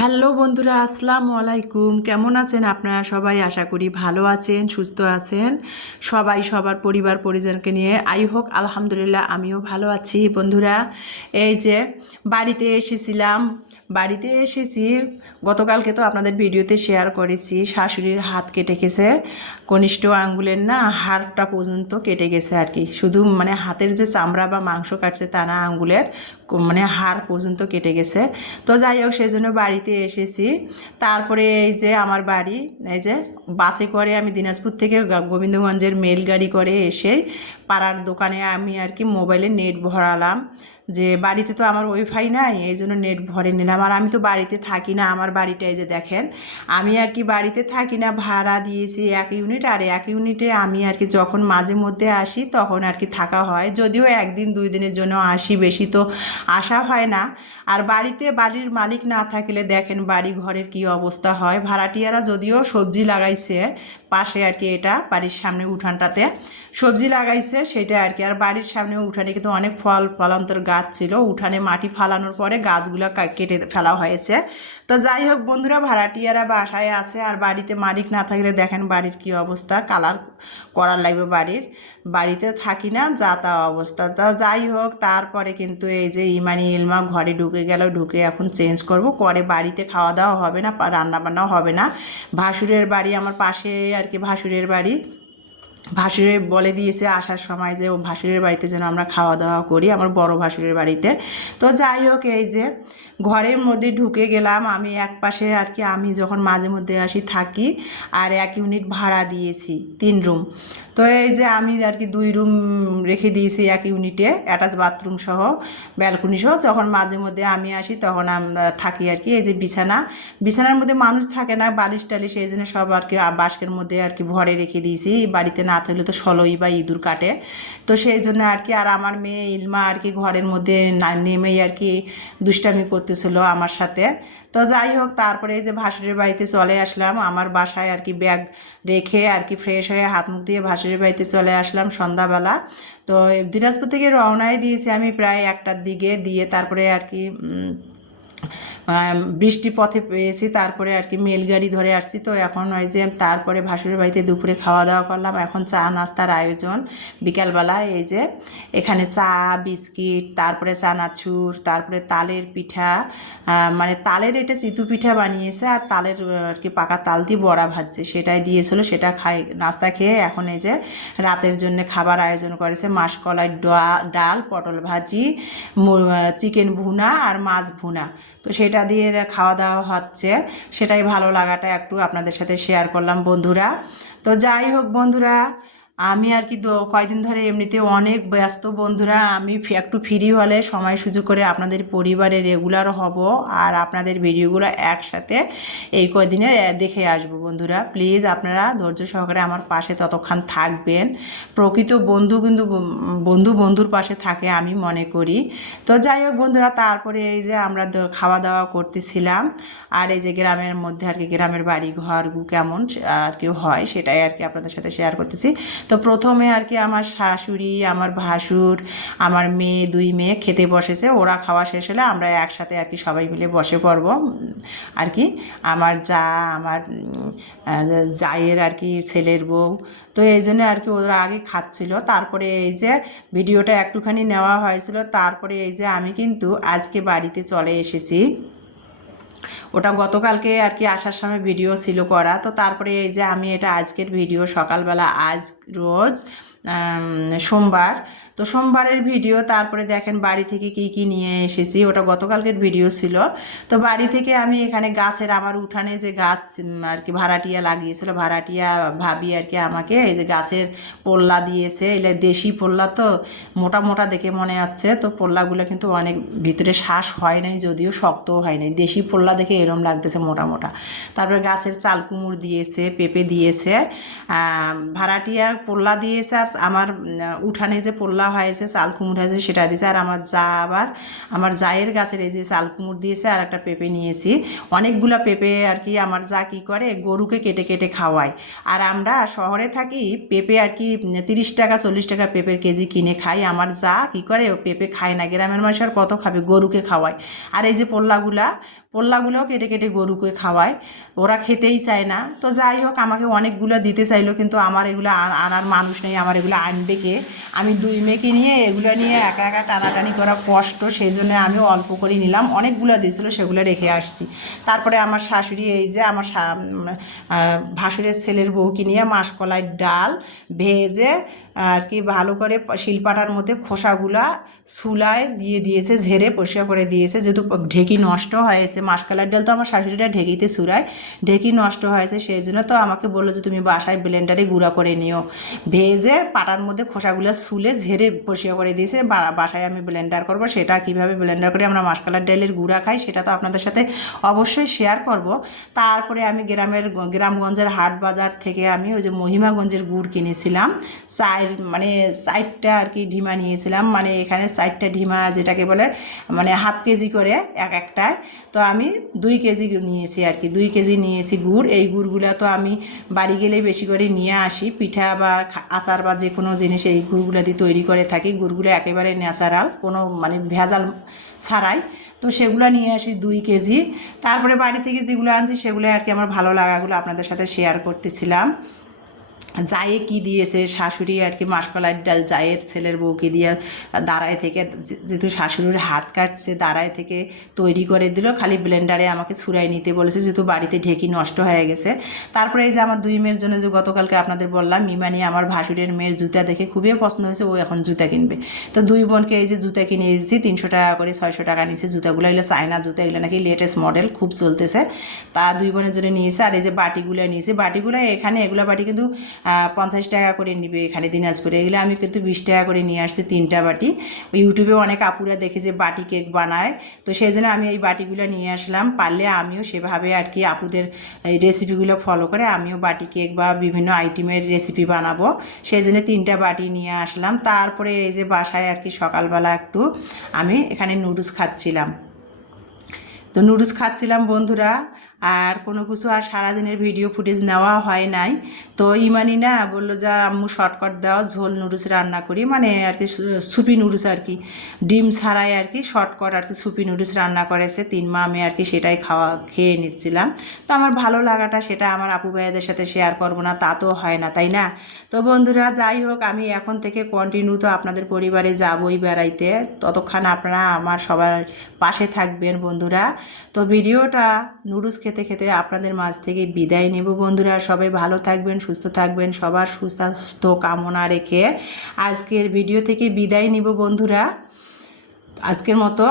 Hello বন্ধুরা, আসসালামু আলাইকুম। কেমন আছেন আপনারা সবাই? আশা করি ভালো আছেন, সুস্থ আছেন। সবাই সবার পরিবার পরিজনকে নিয়ে আই হোক আলহামদুলিল্লাহ আমিও ভালো আছি। বন্ধুরা, এই যে বাড়িতে এসেছি গতকালকে তো আপনাদের ভিডিওতে শেয়ার করেছি, শাশুড়ির হাত কেটে গেছে, কনিষ্ঠ আঙ্গুলের না হাড়টা পর্যন্ত কেটে গেছে আর কি। শুধু মানে হাতের যে চামড়া বা মাংস কাটছে তা না, আঙ্গুলের মানে হাড় পর্যন্ত কেটে গেছে। তো যাই হোক, সেই জন্য বাড়িতে এসেছি। তারপরে এই যে আমার বাড়ি, এই যে বাসে করে আমি দিনাজপুর থেকে গোবিন্দগঞ্জের মেল গাড়ি করে এসে পাড়ার দোকানে আমি আর কি মোবাইলে নেট ভরালাম। যে বাড়িতে তো আমার ওয়াইফাই নাই, এই জন্য নেট ভরে নিলাম। আর আমি তো বাড়িতে থাকি না, আমার বাড়িটা এই যে দেখেন, আমি আর কি বাড়িতে থাকি না, ভাড়া দিয়েছি 1 ইউনিট। আর 1 ইউনিটে আমি আর কি যখন মাঝে মধ্যে আসি তখন আর কি থাকা হয়, যদিও 1 দিন 2 দিনের জন্য আসি, বেশি তো আসা হয় না। আর বাড়ির মালিক না থাকলে দেখেন বাড়ি ঘরের কি অবস্থা হয়। ভাড়াটিয়ারা যদিও সবজি লাগাইছে পাশে আর কি, এটা বাড়ির সামনে উঠানটাতে সবজি লাগাইছে সেটা আর কি। আর বাড়ির সামনে উঠানে কিন্তু অনেক ফলান্তর গাছ ছিল, উঠানে মাটি ফালানোর পরে গাছগুলো কেটে ফেলা হয়েছে। তো যাই হোক বন্ধুরা, ভাড়াটিয়ারা বাসায় আছে আর বাড়িতে মালিক না থাকলে দেখেন বাড়ির কি অবস্থা, কালার করার লাগবে বাড়িতে থাকি না, যা তা অবস্থা। তো যাই হোক, তারপরে কিন্তু এই যে ইলমা ঘরে ঢুকে গেল, ঢুকে এখন চেঞ্জ করব, করে বাড়িতে খাওয়া দাওয়া হবে না, রান্না বান্নাও হবে না। ভাসুরের বাড়ি আমার পাশে আর কি, ভাসুরের বাড়ি। ভাসুরে বলে দিয়েছে আসার সময় যে ও ভাসুরের বাড়িতে যেন আমরা খাওয়া দাওয়া করি, আমার বড় ভাসুরের বাড়িতে। তো যাই হোক, এই যে ঘরের মধ্যে ঢুকে গেলাম আমি। এক পাশে আর কি আমি যখন মাঝে মধ্যে আসি থাকি, আর 1 ইউনিট ভাড়া দিয়েছি 3 রুম। তো এই যে আমি আর কি 2 রুম রেখে দিয়েছি 1 ইউনিটে, অ্যাটাচ বাথরুম সহ, ব্যালকনি সহ। যখন মাঝে মধ্যে আমি আসি তখন আমরা থাকি আর কি। এই যে বিছানার মধ্যে মানুষ থাকে না, বালিশ টালিশ, এই জন্য সব আর কি বাস্কের মধ্যে আর কি ভরে রেখে দিয়েছি। বাড়িতে না থাকলে তো ষোলোই বা ইঁদুর কাটে, তো সেই জন্য আর কি। আর আমার মেয়ে ইলমা আর কি ঘরের মধ্যে নেমেই আর কি দুষ্টামি করতেছিল আমার সাথে। তো যাই হোক, তারপরে এই যে ভাসুরের বাড়িতে চলে আসলাম, আমার বাসায় আর কি ব্যাগ রেখে আর কি ফ্রেশ হয়ে হাত মুখ দিয়ে ভাসুরের বাড়িতে চলে আসলাম সন্ধ্যাবেলা। তো দিনাজপুর থেকে রওনাই দিয়েছি আমি প্রায় 1টার দিকে, দিয়ে তারপরে আর কি বৃষ্টি পথে পেয়েছি, তারপরে আর কি মেলগাড়ি ধরে আসছি। তো এখন ওই যে তারপরে ভাসুরের বাড়িতে দুপুরে খাওয়া দাওয়া করলাম, এখন চা নাস্তার আয়োজন বিকালবেলা। এই যে এখানে চা, বিস্কিট, তারপরে চানাচুর, তারপরে তালের পিঠা, মানে তালের এটা চিতু পিঠা বানিয়েছে, আর তালের আর কি পাকা তাল দিয়ে বড়া ভাজছে, সেটাই দিয়েছিল, সেটা নাস্তা খেয়ে এখন এই যে রাতের জন্য খাবার আয়োজন করেছে। মাসকলাই ডাল, পটল ভাজি, চিকেন ভুনা আর মাছ ভুনা। তো সেটা দিয়ে খাওয়া দাওয়া হচ্ছে, সেটাই ভালো লাগাটা একটু আপনাদের সাথে শেয়ার করলাম বন্ধুরা। তো যাই হোক বন্ধুরা, আমি আর কি কয়দিন ধরে এমনিতে অনেক ব্যস্ত বন্ধুরা। আমি একটু ফ্রি হলে সময় সুযোগ করে আপনাদের পরিবারে রেগুলার হব, আর আপনাদের ভিডিওগুলো একসাথে এই কয়দিনে দেখে আসব বন্ধুরা। প্লিজ আপনারা ধৈর্য সহকারে আমার পাশে ততক্ষণ থাকবেন। প্রকৃত বন্ধু কিন্তু বন্ধুর পাশে থাকে আমি মনে করি। তো যাই হোক বন্ধুরা, তারপরে এই যে আমরা খাওয়া দাওয়া করতেছিলাম, আর এই যে গ্রামের মধ্যে আর কি গ্রামের বাড়ি ঘর কেমন আর কি হয় সেটাই আর কি আপনাদের সাথে শেয়ার করতেছি। তো প্রথমে আর কি আমার শাশুড়ি, আমার ভাসুর, আমার মেয়ে, 2 মেয়ে খেতে বসেছে। ওরা খাওয়া শেষ হলে আমরা একসাথে আর কি সবাই মিলে বসে পড়ব আর কি। আমার আমার জায়ের আর কি ছেলের বউ, তো এই জন্য আর কি ওরা আগে খাচ্ছিল, তারপরে এই যে ভিডিওটা একটুখানি নেওয়া হয়েছিল। তারপরে এই যে আমি কিন্তু আজকে বাড়িতে চলে এসেছি, ওটা গতকালকে আর কি আসার সময় ভিডিও ছিল করা। তো তারপরে এই যে আমি এটা আজকের ভিডিও সকালবেলা, আজ রোজ সোমবার, তো সোমবারের ভিডিও। তারপরে দেখেন বাড়ি থেকে কি নিয়ে এসেছি, ওটা গতকালকের ভিডিও ছিল। তো বাড়ি থেকে আমি এখানে গাছের, আমার উঠানে যে গাছ আর কি ভাড়াটিয়া লাগিয়েছিল, ভাড়াটিয়া ভাবি আর কি আমাকে এই যে গাছের পোল্লা দিয়েছে। এলে দেশি পোল্লা তো মোটা মোটা দেখে মনে হচ্ছে, তো পোল্লাগুলো কিন্তু অনেক ভিতরে শ্বাস হয় নাই, যদিও শক্তও হয় নাই, দেশি পোল্লা দেখে এরম লাগতেছে মোটা মোটা। তারপরে গাছের চাল কুমড় দিয়েছে, পেঁপে দিয়েছে, ভাড়াটিয়া পোল্লা দিয়েছে আর আমার উঠানে যে পোল্লা হয়েছে চাল কুমড়ো হয়েছে সেটা দিয়েছে। আর আমার যা আবার আমার জায়ের গাছের এই যে চাল কুমড়ো দিয়েছে আর একটা পেঁপে নিয়েছি। অনেকগুলো পেঁপে আর কি আমার যা কী করে গরুকে কেটে কেটে খাওয়ায়। আর আমরা শহরে থাকি, পেঁপে আর কি 30 টাকা 40 টাকা পেঁপের কেজি কিনে খাই। আমার যা কী করে পেঁপে খায় না, গ্রামের মানুষ আর কত খাবে, গরুকে খাওয়ায়। আর এই যে পোল্লাগুলোও কেটে কেটে গরুকে খাওয়ায়, ওরা খেতেই চায় না। তো যাই হোক, আমাকে অনেকগুলো দিতে চাইলো, কিন্তু আমার এগুলো আনার মানুষ নেই, আমার এগুলো আনবে কে? আমি 2 মেয়েকে নিয়ে এগুলো নিয়ে একা একা টানাটানি করা কষ্ট, সেই জন্য আমি অল্প করে নিলাম। অনেকগুলো দিয়েছিলো, সেগুলো রেখে আসছি। তারপরে আমার শাশুড়ি এই যে আমার ভাসুরের ছেলের বউকে নিয়ে মাসকলাই ডাল ভেজে আর কি ভালো করে শিলপাটার মধ্যে খোসাগুলা চুলায় দিয়ে দিয়েছে, ঝেড়ে পরিষ্কার করে দিয়েছে। যেহেতু ঢেকি নষ্ট হয়েছে, মাসকলাইয়ের ডাল তো আমার শাশুড়িটা ঢেকিতে চুরায়, ঢেকি নষ্ট হয়েছে, সেই জন্য তো আমাকে বললো যে তুমি বাসায় ব্লেন্ডারে গুঁড়া করে নিও। ভেজে পাটার মধ্যে খোসাগুলো ছুলে ঝেড়ে পরিষ্কার করে দিয়েছে, বাসায় আমি ব্লেন্ডার করব। সেটা কিভাবে ব্লেন্ডার করে আমরা মাসকলাইয়ের ডালের গুঁড়া খাই সেটা তো আপনাদের সাথে অবশ্যই শেয়ার করব। তারপরে আমি গ্রামগঞ্জের হাট বাজার থেকে আমি ওই যে মহিমাগঞ্জের গুড় কিনেছিলাম, মানে 4টা আর কি ঢিমা নিয়েছিলাম। মানে এখানে 4টা ঢিমা যেটাকে বলে মানে হাফ কেজি করে এক একটায়। তো আমি 2 কেজি নিয়েছি আর কি, 2 কেজি নিয়েছি গুড়। এই গুড়গুলো তো আমি বাড়ি গেলেই বেশি করে নিয়ে আসি, পিঠা বা আচার বা যে কোনো জিনিস এই গুড়গুলো দিয়ে তৈরি করে থাকি। গুড়গুলো একেবারে ন্যাচারাল, কোনো মানে ভেজাল ছাড়াই। তো সেগুলো নিয়ে আসি 2 কেজি। তারপরে বাড়ি থেকে যেগুলো আনছি সেগুলো আর কি আমার ভালো লাগাগুলো আপনাদের সাথে শেয়ার করতেছিলাম। জায়ে কি দিয়েছে শাশুড়ি আর কি, মাসকলাইয়ের ডাল জায়ের ছেলের বউকে দিয়ে দাঁড়ায় থেকে, যেহেতু শাশুড়ির হাত কাটছে, দাঁড়ায় থেকে তৈরি করে দিল, খালি ব্লেন্ডারে আমাকে ছুরাই নিতে বলেছে, যেহেতু বাড়িতে ঢেকি নষ্ট হয়ে গেছে। তারপরে এই যে আমার 2 মেয়ের জন্য যে গতকালকে আপনাদের বললাম, মিমানি আমার ভাসুরের মেয়ের জুতা দেখে খুবই পছন্দ হয়েছে, ও এখন জুতা কিনবে। তো 2 বোনকে এই যে জুতা কিনে দিয়েছি, 300 টাকা করে 600 টাকা নিয়েছে। জুতাগুলো এগুলো চায়না জুতা, এগুলো নাকি লেটেস্ট মডেল, খুব চলতেছে। তা 2 বোনের জন্য নিয়েছে। আর এই যে বাটিগুলো নিয়েছি, বাটিগুলো এখানে এগুলো বাটি কিন্তু 50 টাকা করে নিবে এখানে দিনাজপুরে। এগুলো আমি কিন্তু 20 টাকা করে নিয়ে আসছি 3টা বাটি। ইউটিউবে অনেক আপুরা দেখে যে বাটি কেক বানায়, তো সেই জন্য আমি এই বাটিগুলো নিয়ে আসলাম। পারলে আমিও সেভাবে আর কি আপুদের এই রেসিপিগুলো ফলো করে আমিও বাটি কেক বা বিভিন্ন আইটেমের রেসিপি বানাবো, সেই জন্য 3টা বাটি নিয়ে আসলাম। তারপরে এই যে বাসায় আর কি সকালবেলা একটু আমি এখানে নুডলস খাচ্ছিলাম। তো নুডলস খাচ্ছিলাম বন্ধুরা, আর কোনো কিছু আর সারাদিনের ভিডিও ফুটেজ নেওয়া হয় নাই। তো ইমানি না বললো যে আম্মু শর্টকাট দাও, ঝোল নুডলস রান্না করি, মানে আর কি সুপি নুডলস আর কি, ডিম ছাড়াই আর কি শর্টকাট আর কি সুপি নুডলস রান্না করেছে 3 মা আমি আর কি সেটাই খেয়ে নিচ্ছিলাম। তো আমার ভালো লাগাটা সেটা আমার আপু ভাইয়াদের সাথে শেয়ার করবো না তা তো হয় না, তাই না? তো বন্ধুরা যাই হোক, আমি এখন থেকে কন্টিনিউ তো আপনাদের পরিবারে যাবই বেড়াইতে, ততক্ষণ আপনারা আমার সবার পাশে থাকবেন বন্ধুরা। তো ভিডিওটা নুডলস খেতে খেতে আপনাদের মাঝ থেকে বিদায় নেব বন্ধুরা। সবাই ভালো থাকবেন, সুস্থ থাকবেন, সবার সুস্বাস্থ্য কামনা রেখে আজকের ভিডিও থেকে বিদায় নিব বন্ধুরা। আজকের মতো